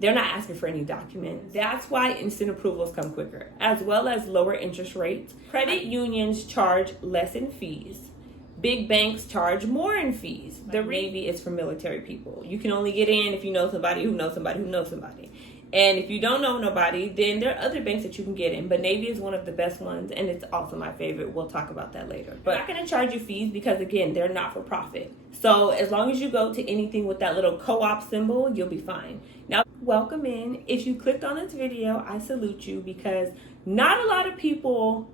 They're not asking for any documents. That's why instant approvals come quicker, as well as lower interest rates. Credit unions charge less in fees. Big banks charge more in fees. The Navy is for military people. You can only get in if you know somebody who knows somebody who knows somebody. And if you don't know nobody, then there are other banks that you can get in. But Navy is one of the best ones, and it's also my favorite. We'll talk about that later. But I'm not going to charge you fees because, again, they're not for profit. So as long as you go to anything with that little co-op symbol, you'll be fine. Now, welcome in. If you clicked on this video, I salute you, because not a lot of people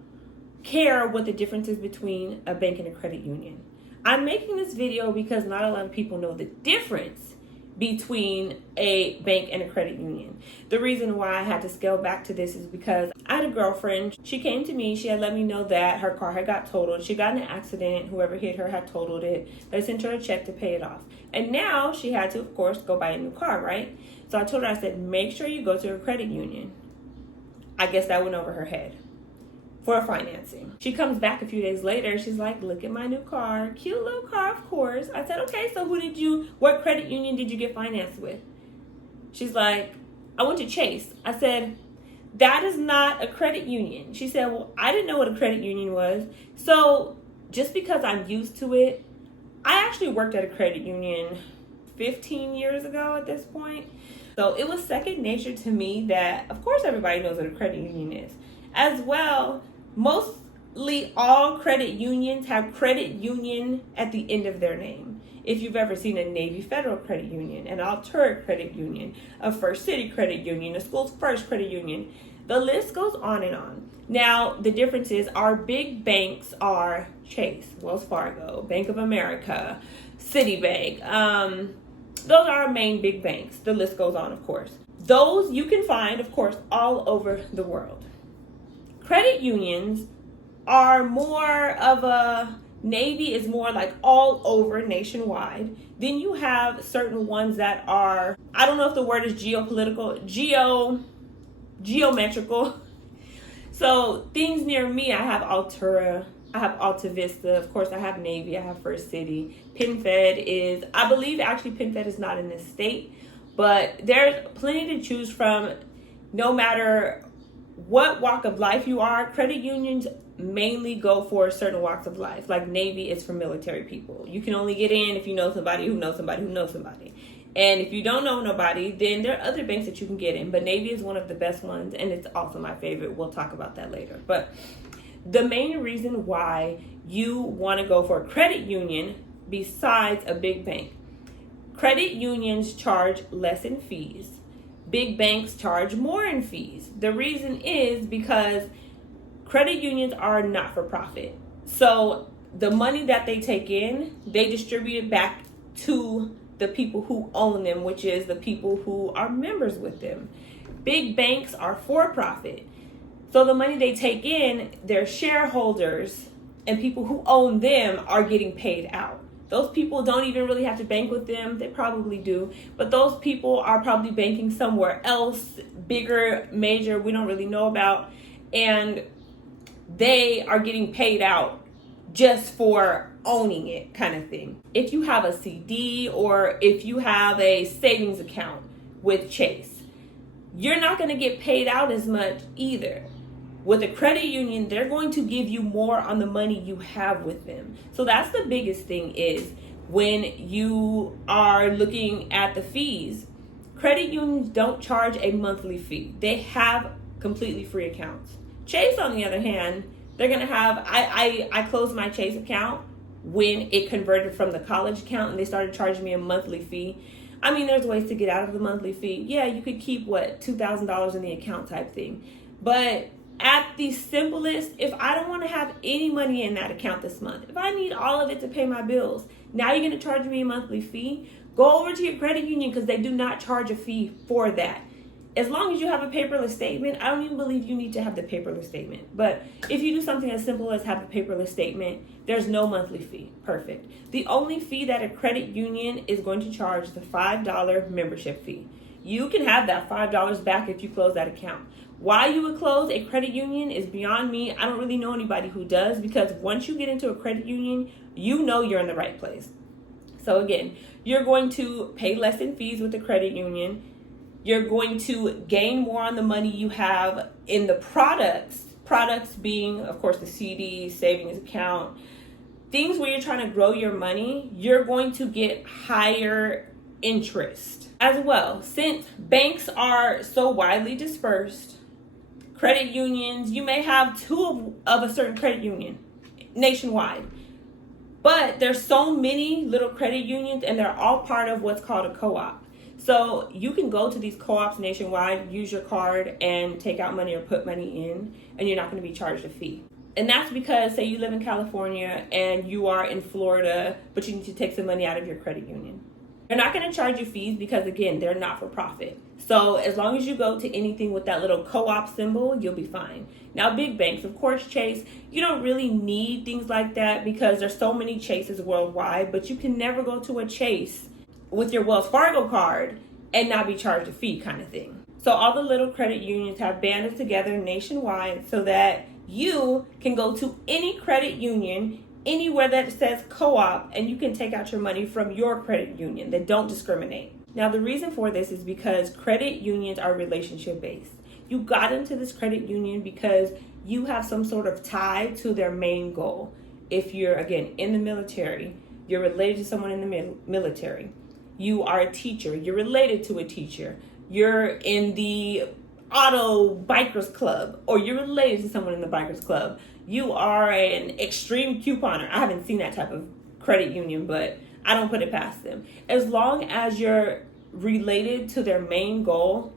care what the difference is between a bank and a credit union. I'm making this video because not a lot of people know the difference between a bank and a credit union. The reason why I had to scale back to this is because I had a girlfriend. She came to me. She had let me know that her car had got totaled. She got in an accident. Whoever hit her had totaled it. They sent her a check to pay it off. And now she had to, of course, go buy a new car, right? So I told her, I said, make sure you go to a credit union. I guess that went over her head for financing. She comes back a few days later. She's like, look at my new car. Cute little car, of course. I said, okay, so what credit union did you get financed with? She's like, I went to Chase. I said, that is not a credit union. She said, well, I didn't know what a credit union was. So just because I'm used to it, I actually worked at a credit union 15 years ago at this point. So it was second nature to me that, of course, everybody knows what a credit union is. As well, mostly all credit unions have credit union at the end of their name. If you've ever seen a Navy Federal credit union, an Altura credit union, a First City credit union, a Schools First credit union, the list goes on and on. Now, the difference is our big banks are Chase, Wells Fargo, Bank of America, Citibank. Those are our main big banks. The list goes on, of course. Those you can find, of course, all over the world. Credit unions are more of a, Navy is more like all over nationwide. Then you have certain ones that are, I don't know if the word is geometrical. So things near me, I have Altura, I have Alta Vista, of course I have Navy, I have First City. PenFed is, I believe actually PenFed is not in this state, but there's plenty to choose from. No matter what walk of life you are, credit unions mainly go for certain walks of life. Like Navy is for military people. You can only get in if you know somebody who knows somebody who knows somebody. And if you don't know nobody, then there are other banks that you can get in. But Navy is one of the best ones, and it's also my favorite. We'll talk about that later. But the main reason why you want to go for a credit union besides a big bank, credit unions charge less in fees. Big banks charge more in fees. The reason is because credit unions are not for profit. So the money that they take in, they distribute it back to the people who own them, which is the people who are members with them. Big banks are for profit. So the money they take in, their shareholders and people who own them are getting paid out. Those people don't even really have to bank with them. They probably do. But those people are probably banking somewhere else, bigger, major, we don't really know about. And they are getting paid out just for owning it, kind of thing. If you have a CD or if you have a savings account with Chase, you're not going to get paid out as much either. With a credit union, they're going to give you more on the money you have with them. So that's the biggest thing is when you are looking at the fees, credit unions don't charge a monthly fee. They have completely free accounts. Chase, on the other hand, they're going to have, I closed my Chase account when it converted from the college account and they started charging me a monthly fee. I mean, there's ways to get out of the monthly fee. Yeah, you could keep, $2,000 in the account type thing. But at the simplest, if I don't want to have any money in that account this month, if I need all of it to pay my bills, now you're going to charge me a monthly fee? Go over to your credit union because they do not charge a fee for that. As long as you have a paperless statement, I don't even believe you need to have the paperless statement. But if you do something as simple as have a paperless statement, there's no monthly fee. Perfect. The only fee that a credit union is going to charge is the $5 membership fee. You can have that $5 back if you close that account. Why you would close a credit union is beyond me. I don't really know anybody who does, because once you get into a credit union, you know you're in the right place. So again, you're going to pay less in fees with the credit union. You're going to gain more on the money you have in the products being, of course, the CD, savings account, things where you're trying to grow your money. You're going to get higher interest as well. Since banks are so widely dispersed, credit unions, you may have two of a certain credit union nationwide, but there's so many little credit unions and they're all part of what's called a co-op. So you can go to these co-ops nationwide, use your card and take out money or put money in, and you're not going to be charged a fee. And that's because, say you live in California and you are in Florida, but you need to take some money out of your credit union. They're not going to charge you fees because, again, they're not for profit. So as long as you go to anything with that little co-op symbol, you'll be fine. Now, big banks, of course, Chase, you don't really need things like that because there's so many Chases worldwide, but you can never go to a Chase with your Wells Fargo card and not be charged a fee kind of thing. So all the little credit unions have banded together nationwide so that you can go to any credit union anywhere that says co-op and you can take out your money from your credit union. They don't discriminate. Now, the reason for this is because credit unions are relationship based. You got into this credit union because you have some sort of tie to their main goal. If you're, again, in the military, you're related to someone in the military. You are a teacher, you're related to a teacher. You're in the auto bikers club, or you're related to someone in the bikers club. You are an extreme couponer. I haven't seen that type of credit union, but I don't put it past them. As long as you're related to their main goal,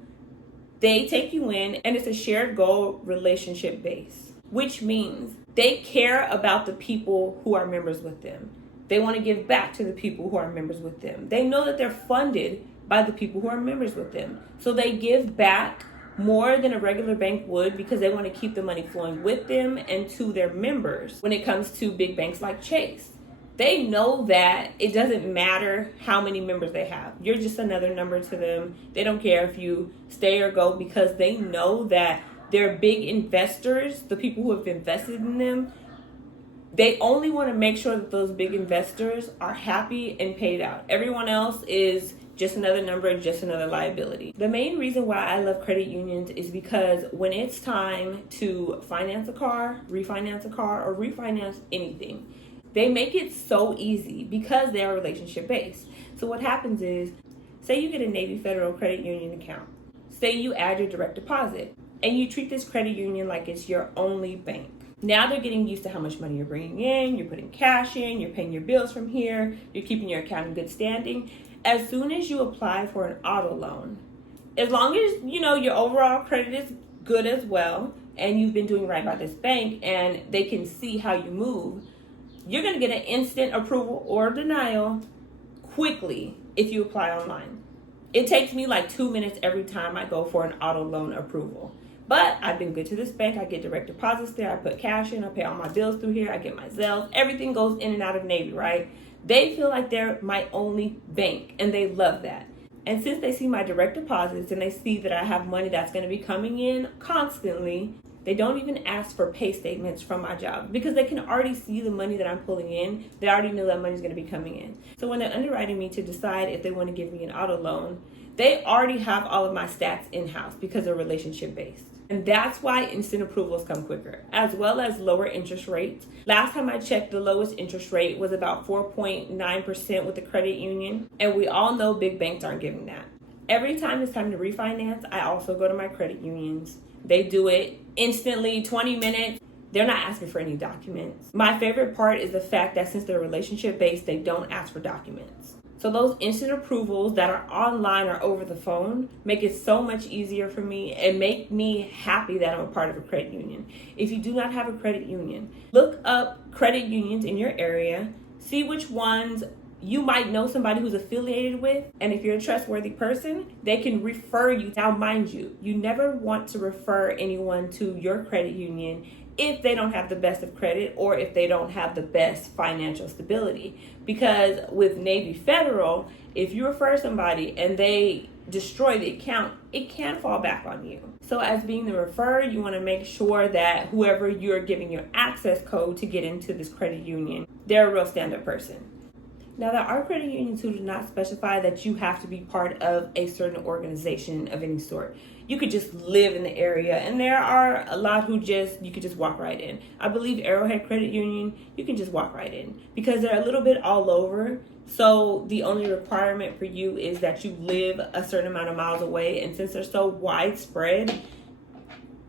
they take you in, and it's a shared goal relationship base, which means they care about the people who are members with them. They want to give back to the people who are members with them. They know that they're funded by the people who are members with them. So they give back more than a regular bank would because they want to keep the money flowing with them and to their members. When it comes to big banks like Chase, they know that it doesn't matter how many members they have. You're just another number to them. They don't care if you stay or go because they know that they're big investors, the people who have invested in them. They only want to make sure that those big investors are happy and paid out. Everyone else is just another number, just another liability. The main reason why I love credit unions is because when it's time to finance a car, refinance a car, or refinance anything, they make it so easy because they are relationship based. So what happens is, say you get a Navy Federal Credit Union account. Say you add your direct deposit and you treat this credit union like it's your only bank. Now they're getting used to how much money you're bringing in, you're putting cash in, you're paying your bills from here, you're keeping your account in good standing. As soon as you apply for an auto loan, as long as you know your overall credit is good as well, and you've been doing right by this bank and they can see how you move, you're going to get an instant approval or denial quickly if you apply online. It takes me like 2 minutes every time I go for an auto loan approval. But I've been good to this bank. I get direct deposits there. I put cash in. I pay all my bills through here. I get my Zelle. Everything goes in and out of Navy, right? They feel like they're my only bank, and they love that. And since they see my direct deposits and they see that I have money that's going to be coming in constantly, they don't even ask for pay statements from my job because they can already see the money that I'm pulling in. They already know that money's going to be coming in. So when they're underwriting me to decide if they want to give me an auto loan, they already have all of my stats in-house because they're relationship based. And that's why instant approvals come quicker, as well as lower interest rates. Last time I checked, the lowest interest rate was about 4.9% with the credit union. And we all know big banks aren't giving that. Every time it's time to refinance, I also go to my credit unions. They do it instantly, 20 minutes. They're not asking for any documents. My favorite part is the fact that since they're relationship based, they don't ask for documents. So those instant approvals that are online or over the phone make it so much easier for me and make me happy that I'm a part of a credit union. If you do not have a credit union, look up credit unions in your area, see which ones you might know somebody who's affiliated with, and if you're a trustworthy person, they can refer you. Now, mind you, you never want to refer anyone to your credit union if they don't have the best of credit or if they don't have the best financial stability. Because with Navy Federal, if you refer somebody and they destroy the account, it can fall back on you. So as being the referrer, you want to make sure that whoever you're giving your access code to get into this credit union, they're a real stand-up person. Now, there are credit unions who do not specify that you have to be part of a certain organization of any sort. You could just live in the area, and there are a lot who you could just walk right in. I believe Arrowhead Credit Union, you can just walk right in because they're a little bit all over. So the only requirement for you is that you live a certain amount of miles away, and since they're so widespread,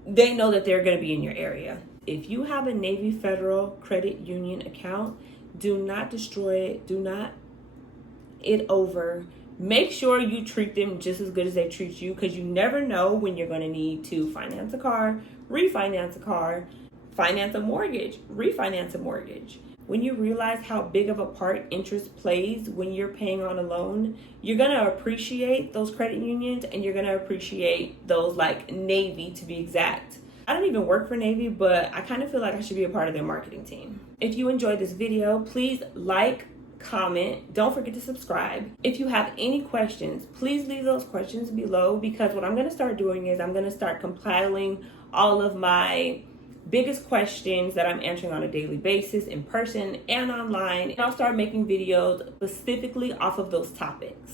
they know that they're going to be in your area. If you have a Navy Federal Credit Union account, do not destroy it. Do not it over. Make sure you treat them just as good as they treat you, because you never know when you're going to need to finance a car, refinance a car, finance a mortgage, refinance a mortgage. When you realize how big of a part interest plays when you're paying on a loan, you're going to appreciate those credit unions, and you're going to appreciate those like Navy, to be exact. I don't even work for Navy, but I kind of feel like I should be a part of their marketing team. If you enjoyed this video, please like, comment, don't forget to subscribe. If you have any questions, please leave those questions below, because what I'm going to start doing is I'm going to start compiling all of my biggest questions that I'm answering on a daily basis, in person and online, and I'll start making videos specifically off of those topics.